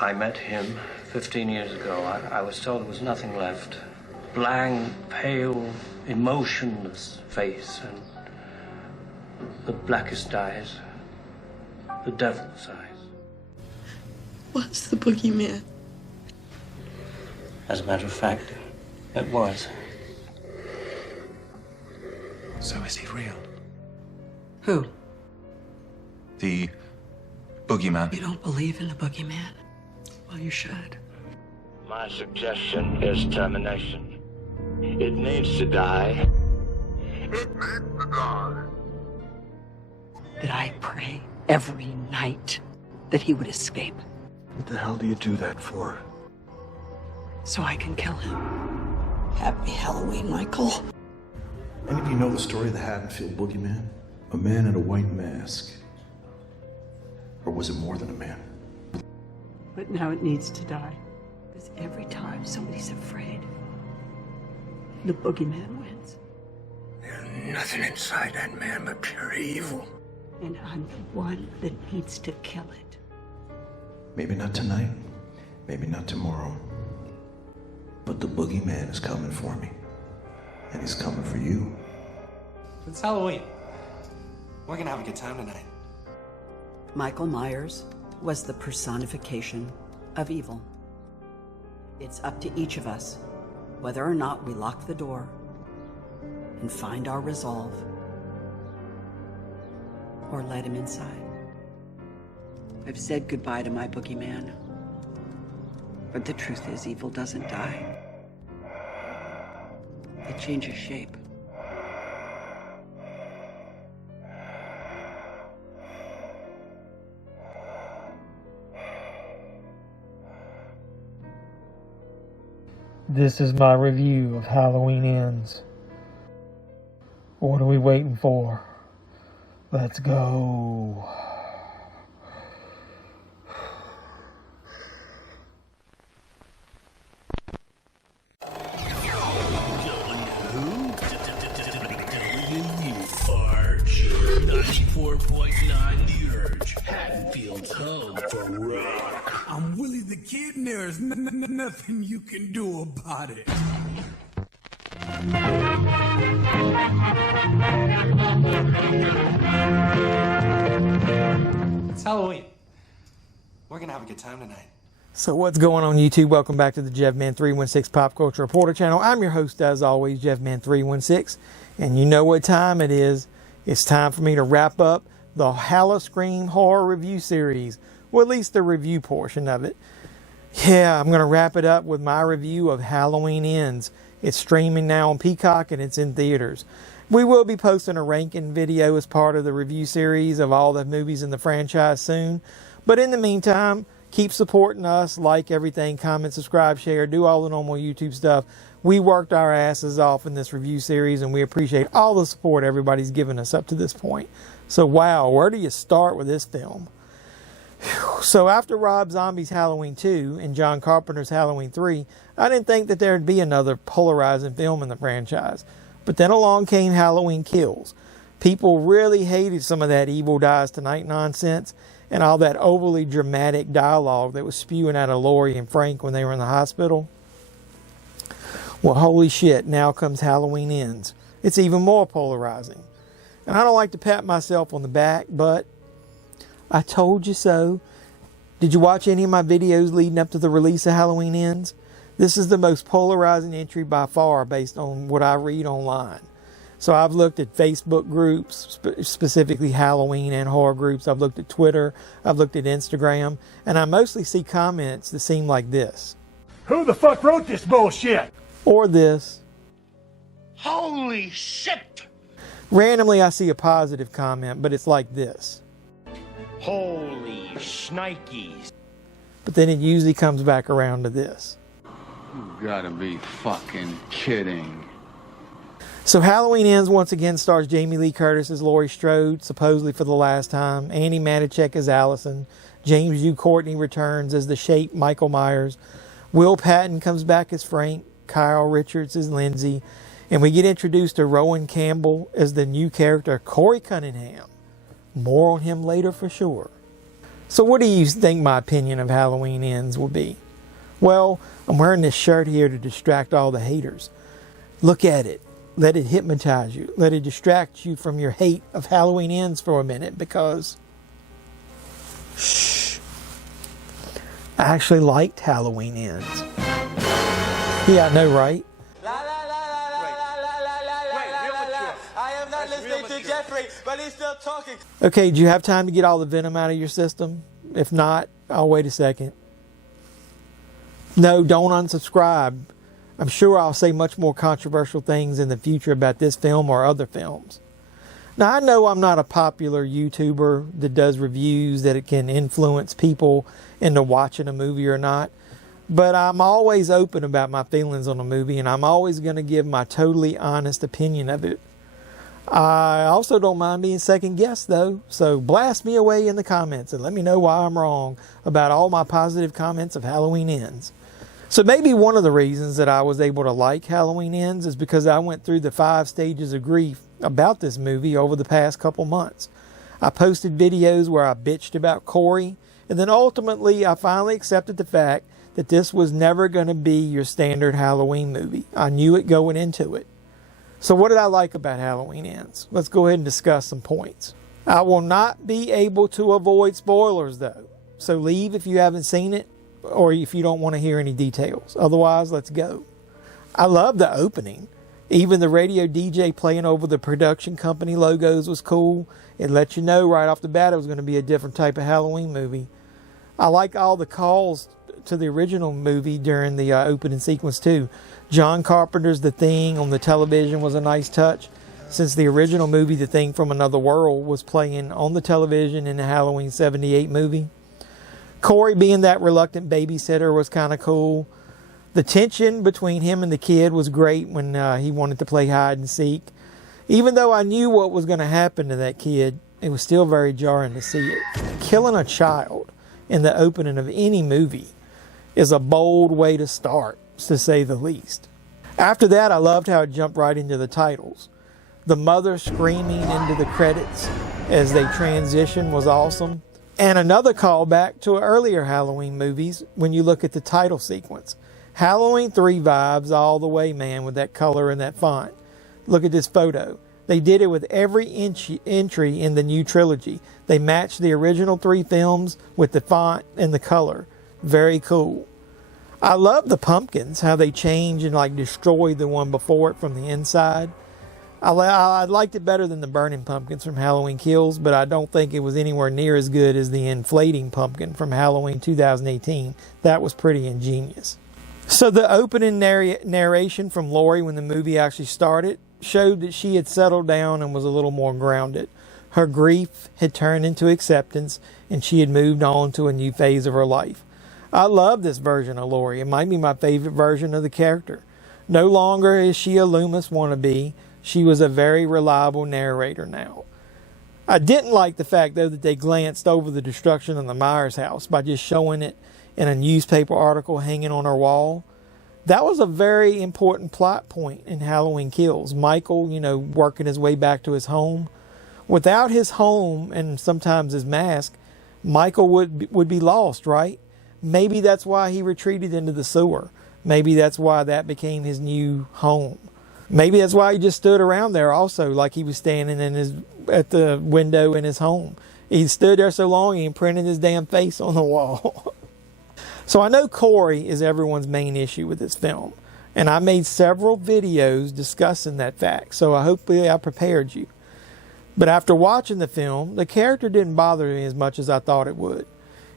I met him 15 years ago. I was told there was nothing left. Blank, pale, emotionless face and the blackest eyes. The devil's eyes. Was the Boogeyman? As a matter of fact, it was. So is he real? Who? The Boogeyman. You don't believe in the Boogeyman? Well, you should. My suggestion is termination. It needs to die. It needs to die. That I pray every night that he would escape. What the hell do you do that for? So I can kill him. Happy Halloween, Michael. Any of you know the story of the Haddonfield Boogeyman? A man in a white mask. Or was it more than a man? But now it needs to die. Because every time somebody's afraid, the Boogeyman wins. There's nothing inside that man but pure evil. And I'm the one that needs to kill it. Maybe not tonight, maybe not tomorrow. But the Boogeyman is coming for me. And he's coming for you. It's Halloween. We're gonna have a good time tonight. Michael Myers was the personification of evil. It's up to each of us whether or not we lock the door and find our resolve, or let him inside. I've said goodbye to my Boogeyman, but the truth is evil doesn't die. It changes shape. This is my review of Halloween Ends. What are we waiting for? Let's go. Arch 94.9 The Urge, Haddonfield's home for rock. I'm Willie the Kid, and there's nothing you can do about it. It's Halloween. We're gonna have a good time tonight. So what's going on YouTube? Welcome back to the JevMan316 Pop Culture Reporter channel. I'm your host as always, JevMan316. And you know what time it is. It's time for me to wrap up the HalloSCREAM horror review series. Well, at least the review portion of it. Yeah, I'm going to wrap it up with my review of Halloween Ends. It's streaming now on Peacock and it's in theaters. We will be posting a ranking video as part of the review series of all the movies in the franchise soon. But in the meantime, keep supporting us, like everything, comment, subscribe, share, do all the normal YouTube stuff. We worked our asses off in this review series and we appreciate all the support everybody's given us up to this point. So wow, where do you start with this film? So after Rob Zombie's Halloween 2 and John Carpenter's Halloween 3, I didn't think that there'd be another polarizing film in the franchise. But then along came Halloween Kills. People really hated some of that Evil Dies Tonight nonsense and all that overly dramatic dialogue that was spewing out of Laurie and Frank when they were in the hospital. Well, holy shit, now comes Halloween Ends. It's even more polarizing. And I don't like to pat myself on the back, but I told you so. Did you watch any of my videos leading up to the release of Halloween Ends? This is the most polarizing entry by far based on what I read online. So I've looked at Facebook groups, specifically Halloween and horror groups. I've looked at Twitter. I've looked at Instagram. And I mostly see comments that seem like this. Who the fuck wrote this bullshit? Or this. Holy shit! Randomly I see a positive comment, but it's like this. Holy shnikes. But then it usually comes back around to this. You gotta be fucking kidding. So Halloween Ends once again stars Jamie Lee Curtis as Laurie Strode, supposedly for the last time. Andi Matichak as Allyson. James Jude Courtney returns as the Shape Michael Myers. Will Patton comes back as Frank. Kyle Richards as Lindsay. And we get introduced to Rohan Campbell as the new character Corey Cunningham. More on him later for sure. So what do you think my opinion of Halloween Ends will be? Well, I'm wearing this shirt here to distract all the haters. Look at it. Let it hypnotize you. Let it distract you from your hate of Halloween Ends for a minute, because I actually liked Halloween Ends. Yeah, I know, right? I am not listening to Jeffrey, but he's still talking. Okay, do you have time to get all the venom out of your system? If not, I'll wait a second. No, don't unsubscribe. I'm sure I'll say much more controversial things in the future about this film or other films. Now, I know I'm not a popular YouTuber that does reviews that it can influence people into watching a movie or not, but I'm always open about my feelings on a movie, and I'm always going to give my totally honest opinion of it. I also don't mind being second guessed, though, so blast me away in the comments and let me know why I'm wrong about all my positive comments of Halloween Ends. So maybe one of the reasons that I was able to like Halloween Ends is because I went through the 5 stages of grief about this movie over the past couple months. I posted videos where I bitched about Corey, and then ultimately I finally accepted the fact that this was never going to be your standard Halloween movie. I knew it going into it. So what did I like about Halloween Ends? Let's go ahead and discuss some points. I will not be able to avoid spoilers, though. So leave if you haven't seen it, or if you don't want to hear any details. Otherwise, let's go. I love the opening. Even the radio DJ playing over the production company logos was cool. It let you know right off the bat it was going to be a different type of Halloween movie. I like all the calls to the original movie during the opening sequence too. John Carpenter's The Thing on the television was a nice touch, since the original movie The Thing from Another World was playing on the television in the Halloween 78 movie. Corey being that reluctant babysitter was kind of cool. The tension between him and the kid was great when he wanted to play hide and seek. Even though I knew what was going to happen to that kid, it was still very jarring to see it. Killing a child in the opening of any movie is a bold way to start, to say the least. After that, I loved how it jumped right into the titles. The mother screaming into the credits as they transition was awesome. And another callback to earlier Halloween movies when you look at the title sequence. Halloween 3 vibes all the way, man, with that color and that font. Look at this photo. They did it with every entry in the new trilogy. They matched the original 3 films with the font and the color. Very cool. I love the pumpkins, how they change and like destroy the one before it from the inside. I liked it better than the burning pumpkins from Halloween Kills, but I don't think it was anywhere near as good as the inflating pumpkin from Halloween 2018. That was pretty ingenious. So the opening narration from Laurie when the movie actually started showed that she had settled down and was a little more grounded. Her grief had turned into acceptance, and she had moved on to a new phase of her life. I love this version of Laurie. It might be my favorite version of the character. No longer is she a Loomis wannabe. She was a very reliable narrator now. I didn't like the fact, though, that they glanced over the destruction of the Myers house by just showing it in a newspaper article hanging on her wall. That was a very important plot point in Halloween Kills. Michael, working his way back to his home. Without his home and sometimes his mask, Michael would be lost, right? Maybe that's why he retreated into the sewer. Maybe that's why that became his new home. Maybe that's why he just stood around there also, like he was standing at the window in his home. He stood there so long he imprinted his damn face on the wall. So I know Corey is everyone's main issue with this film, and I made several videos discussing that fact, so hopefully I prepared you. But after watching the film, the character didn't bother me as much as I thought it would.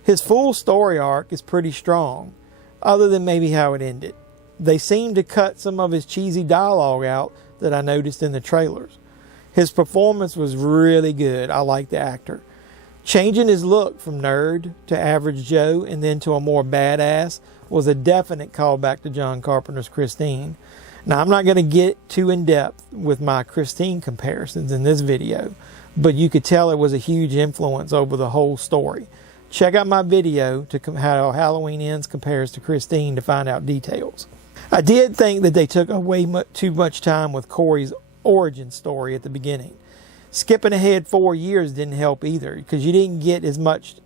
His full story arc is pretty strong, other than maybe how it ended. They seemed to cut some of his cheesy dialogue out that I noticed in the trailers. His performance was really good. I like the actor. Changing his look from nerd to average Joe and then to a more badass was a definite callback to John Carpenter's Christine. Now, I'm not going to get too in-depth with my Christine comparisons in this video, but you could tell it was a huge influence over the whole story. Check out my video to how Halloween Ends compares to Christine to find out details. I did think that they took away too much time with Corey's origin story at the beginning. Skipping ahead 4 years didn't help either, because you didn't get as much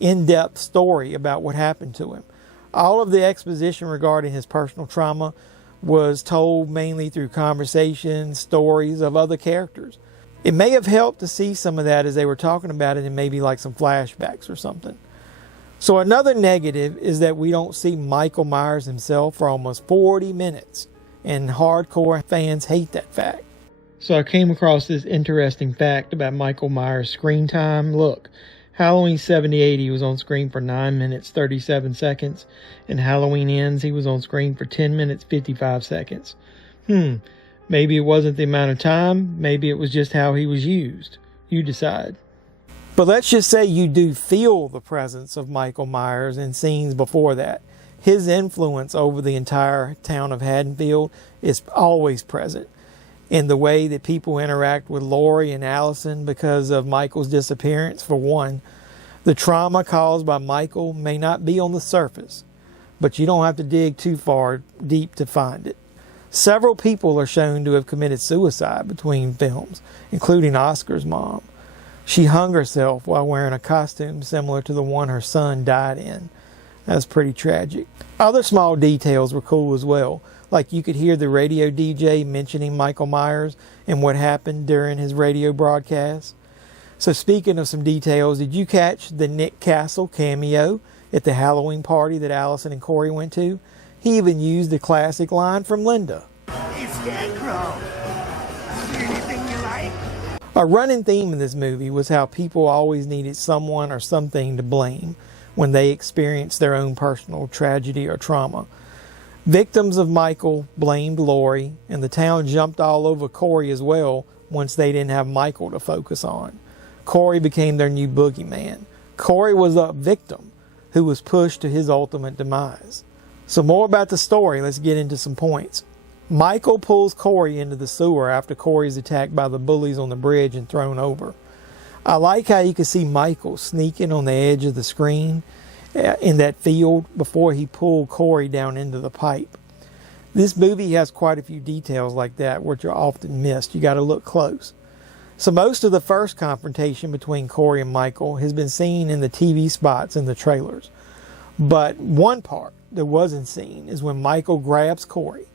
in-depth story about what happened to him. All of the exposition regarding his personal trauma was told mainly through conversations, stories of other characters. It may have helped to see some of that as they were talking about it in maybe like some flashbacks or something. So another negative is that we don't see Michael Myers himself for almost 40 minutes, and hardcore fans hate that fact. So I came across this interesting fact about Michael Myers' screen time. Look, Halloween 78, he was on screen for 9 minutes, 37 seconds. And Halloween Ends, he was on screen for 10 minutes, 55 seconds. Maybe it wasn't the amount of time. Maybe it was just how he was used. You decide. But let's just say you do feel the presence of Michael Myers in scenes before that. His influence over the entire town of Haddonfield is always present in the way that people interact with Laurie and Allyson because of Michael's disappearance. For one, the trauma caused by Michael may not be on the surface, but you don't have to dig too far deep to find it. Several people are shown to have committed suicide between films, including Oscar's mom. She hung herself while wearing a costume similar to the one her son died in. That's pretty tragic. Other small details were cool as well. Like you could hear the radio DJ mentioning Michael Myers and what happened during his radio broadcast. So speaking of some details, did you catch the Nick Castle cameo at the Halloween party that Allyson and Corey went to? He even used the classic line from Linda. It's Scarecrow. Anything you like? A running theme in this movie was how people always needed someone or something to blame when they experienced their own personal tragedy or trauma. Victims of Michael blamed Laurie, and the town jumped all over Corey as well once they didn't have Michael to focus on. Corey became their new boogeyman. Corey was a victim who was pushed to his ultimate demise. So more about the story, let's get into some points. Michael pulls Corey into the sewer after Corey is attacked by the bullies on the bridge and thrown over. I like how you can see Michael sneaking on the edge of the screen in that field before he pulled Corey down into the pipe. This movie has quite a few details like that which are often missed. You got to look close. So most of the first confrontation between Corey and Michael has been seen in the TV spots and the trailers. But one part that wasn't seen is when Michael grabs Corey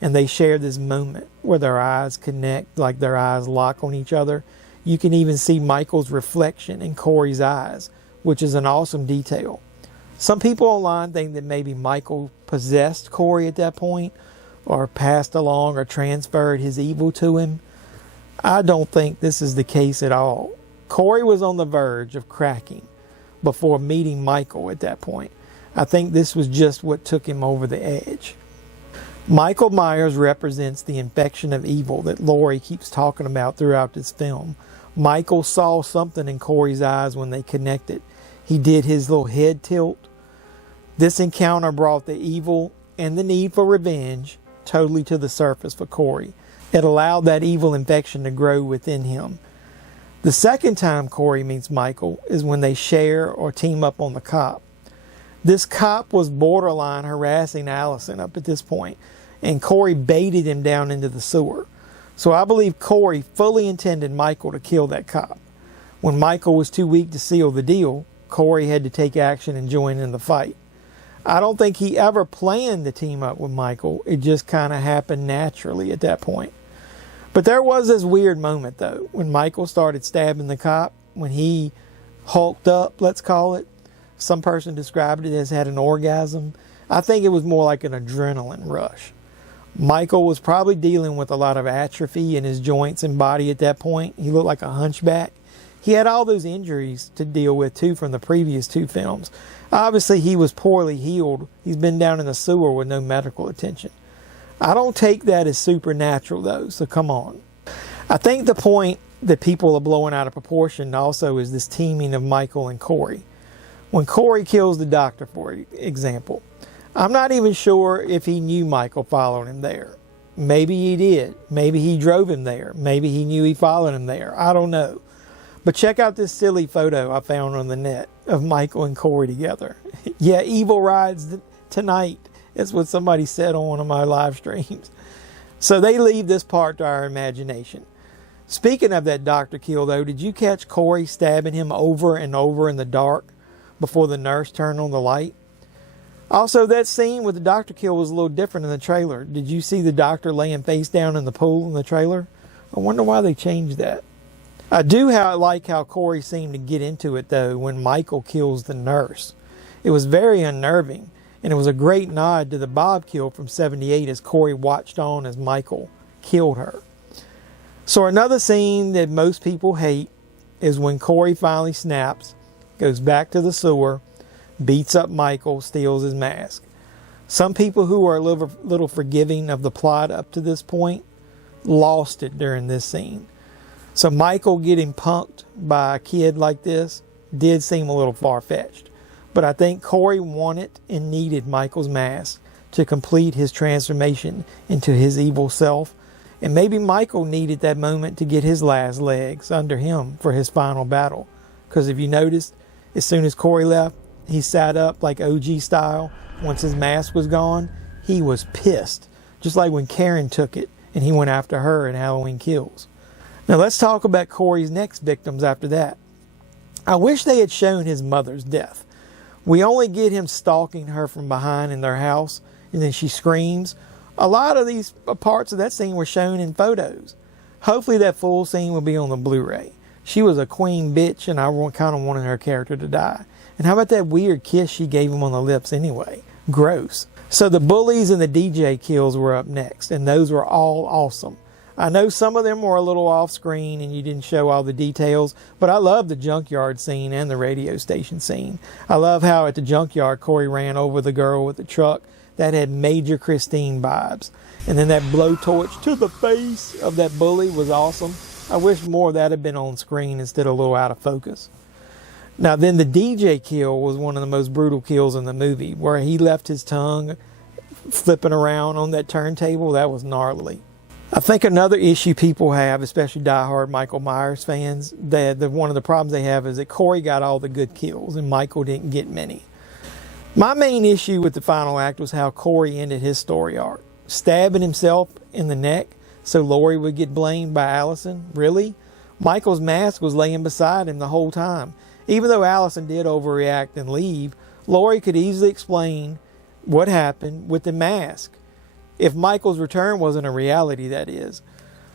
and they share this moment where their eyes connect, like their eyes lock on each other. You can even see Michael's reflection in Corey's eyes, which is an awesome detail. Some people online think that maybe Michael possessed Corey at that point, or passed along or transferred his evil to him. I don't think this is the case at all. Corey was on the verge of cracking before meeting Michael at that point. I think this was just what took him over the edge. Michael Myers represents the infection of evil that Laurie keeps talking about throughout this film. Michael saw something in Corey's eyes when they connected. He did his little head tilt. This encounter brought the evil and the need for revenge totally to the surface for Corey. It allowed that evil infection to grow within him. The second time Corey meets Michael is when they share or team up on the cop. This cop was borderline harassing Allyson up at this point, and Corey baited him down into the sewer. So I believe Corey fully intended Michael to kill that cop. When Michael was too weak to seal the deal, Corey had to take action and join in the fight. I don't think he ever planned to team up with Michael. It just kind of happened naturally at that point. But there was this weird moment, though, when Michael started stabbing the cop, when he hulked up, let's call it. Some person described it as had an orgasm. I think it was more like an adrenaline rush. Michael was probably dealing with a lot of atrophy in his joints and body at that point. He looked like a hunchback. He had all those injuries to deal with, too, from the previous two films. Obviously, he was poorly healed. He's been down in the sewer with no medical attention. I don't take that as supernatural, though, so come on. I think the point that people are blowing out of proportion also is this teaming of Michael and Corey. When Corey kills the doctor, for example, I'm not even sure if he knew Michael followed him there. Maybe he did. Maybe he drove him there. Maybe he knew he followed him there. I don't know. But check out this silly photo I found on the net of Michael and Corey together. Yeah, evil rides tonight. That's what somebody said on one of my live streams. So they leave this part to our imagination. Speaking of that doctor kill, though, did you catch Corey stabbing him over and over in the dark before the nurse turned on the light. Also, that scene with the doctor kill was a little different in the trailer. Did you see the doctor laying face down in the pool in the trailer? I wonder why they changed that. I do like how Corey seemed to get into it, though, when Michael kills the nurse. It was very unnerving, and it was a great nod to the Bob kill from '78 as Corey watched on as Michael killed her. So another scene that most people hate is when Corey finally snaps, goes back to the sewer, beats up Michael, steals his mask. Some people who are a little forgiving of the plot up to this point lost it during this scene. So Michael getting punked by a kid like this did seem a little far-fetched. But I think Corey wanted and needed Michael's mask to complete his transformation into his evil self. And maybe Michael needed that moment to get his last legs under him for his final battle. Because if you noticed, as soon as Corey left, he sat up like OG style. Once his mask was gone, he was pissed. Just like when Karen took it and he went after her in Halloween Kills. Now let's talk about Corey's next victims after that. I wish they had shown his mother's death. We only get him stalking her from behind in their house, and then she screams. A lot of these parts of that scene were shown in photos. Hopefully that full scene will be on the Blu-ray. She was a queen bitch, and I kind of wanted her character to die. And how about that weird kiss she gave him on the lips anyway? Gross. So the bullies and the DJ kills were up next, and those were all awesome. I know some of them were a little off screen and you didn't show all the details, but I love the junkyard scene and the radio station scene. I love how at the junkyard Corey ran over the girl with the truck. That had major Christine vibes. And then that blowtorch to the face of that bully was awesome. I wish more of that had been on screen instead of a little out of focus. Now then the DJ kill was one of the most brutal kills in the movie, where he left his tongue flipping around on that turntable. That was gnarly. I think another issue people have, especially diehard Michael Myers fans, that one of the problems they have is that Corey got all the good kills and Michael didn't get many. My main issue with the final act was how Corey ended his story arc. Stabbing himself in the neck so Laurie would get blamed by Allyson. Really? Michael's mask was laying beside him the whole time. Even though Allyson did overreact and leave, Laurie could easily explain what happened with the mask. If Michael's return wasn't a reality, that is.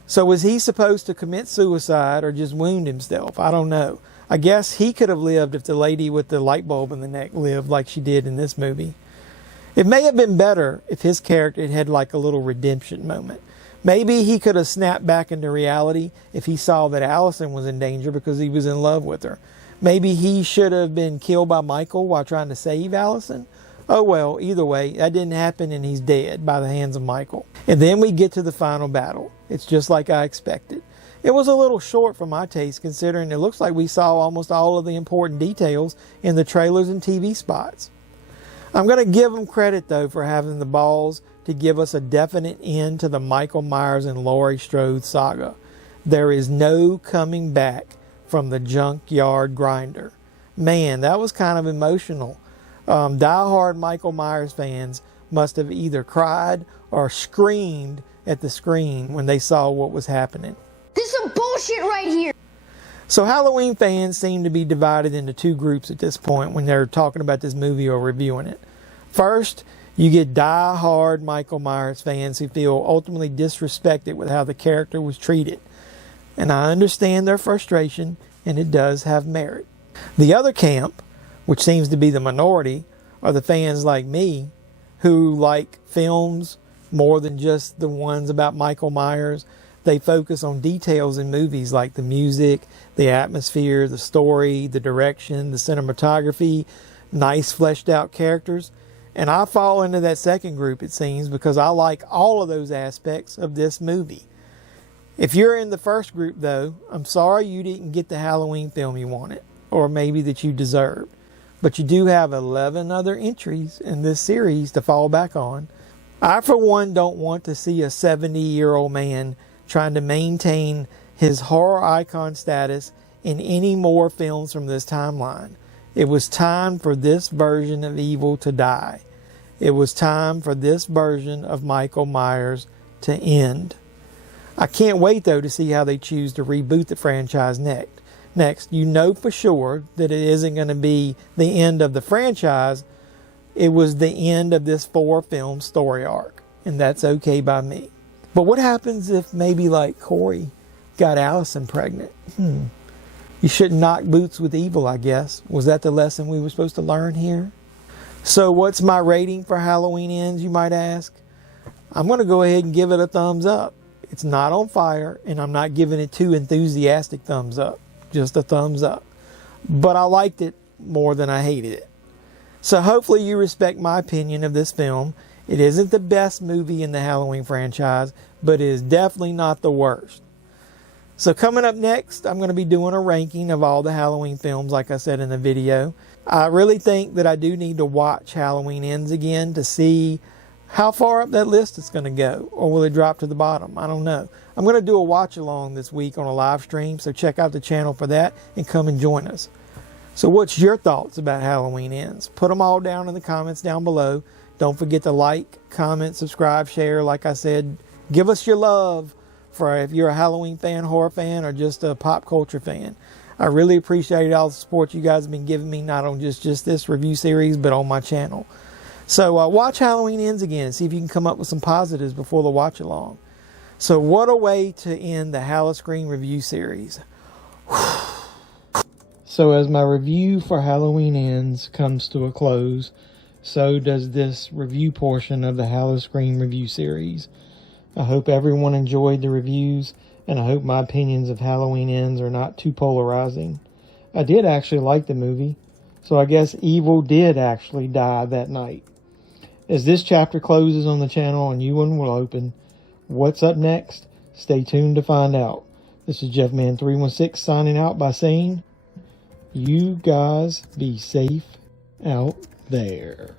So was he supposed to commit suicide or just wound himself? I don't know. I guess he could have lived if the lady with the light bulb in the neck lived like she did in this movie. It may have been better if his character had like a little redemption moment. Maybe he could have snapped back into reality if he saw that Allyson was in danger because he was in love with her. Maybe he should have been killed by Michael while trying to save Allyson. Oh well, either way, that didn't happen and he's dead by the hands of Michael. And then we get to the final battle. It's just like I expected. It was a little short for my taste, considering it looks like we saw almost all of the important details in the trailers and TV spots. I'm going to give them credit, though, for having the balls to give us a definite end to the Michael Myers and Laurie Strode saga. There is no coming back from the junkyard grinder. Man, that was kind of emotional. Die-hard Michael Myers fans must have either cried or screamed at the screen when they saw what was happening. This is some bullshit right here. So Halloween fans seem to be divided into two groups at this point when they're talking about this movie or reviewing it. First, you get die-hard Michael Myers fans who feel ultimately disrespected with how the character was treated. And I understand their frustration, and it does have merit. The other camp, which seems to be the minority, are the fans like me who like films more than just the ones about Michael Myers. They focus on details in movies like the music, the atmosphere, the story, the direction, the cinematography, nice fleshed out characters. And I fall into that second group, it seems, because I like all of those aspects of this movie. If you're in the first group, though, I'm sorry you didn't get the Halloween film you wanted, or maybe that you deserved. But you do have 11 other entries in this series to fall back on. I, for one, don't want to see a 70-year-old man trying to maintain his horror icon status in any more films from this timeline. It was time for this version of evil to die. It was time for this version of Michael Myers to end. I can't wait, though, to see how they choose to reboot the franchise next. next, you know for sure that it isn't going to be the end of the franchise. It was the end of this 4-film story arc, and that's okay by me. But what happens if maybe like Corey got Allyson pregnant? You shouldn't knock boots with evil, I guess. Was that the lesson we were supposed to learn here? So what's my rating for Halloween Ends, you might ask? I'm going to go ahead and give it a thumbs up. It's not on fire, and I'm not giving it 2 enthusiastic thumbs up. Just a thumbs up. But I liked it more than I hated it. So hopefully you respect my opinion of this film. It isn't the best movie in the Halloween franchise, but it is definitely not the worst. So coming up next, I'm going to be doing a ranking of all the Halloween films, like I said in the video. I really think that I do need to watch Halloween Ends again to see how far up that list it's going to go. Or will it drop to the bottom? I don't know. I'm going to do a watch along this week on a live stream, so check out the channel for that and come and join us. So what's your thoughts about Halloween Ends? Put them all down in the comments down below. Don't forget to like, comment, subscribe, share. Like I said, give us your love for if you're a Halloween fan, horror fan, or just a pop culture fan. I really appreciate all the support you guys have been giving me, not on just this review series, but on my channel. So watch Halloween Ends again and see if you can come up with some positives before the watch along. So what a way to end the HalloSCREAM review series. So as my review for Halloween Ends comes to a close, so does this review portion of the HalloSCREAM review series. I hope everyone enjoyed the reviews, and I hope my opinions of Halloween Ends are not too polarizing. I did actually like the movie, so I guess evil did actually die that night. As this chapter closes on the channel, a new one will open. What's up next? Stay tuned to find out. This is JeffMan316 signing out by saying, you guys be safe out there.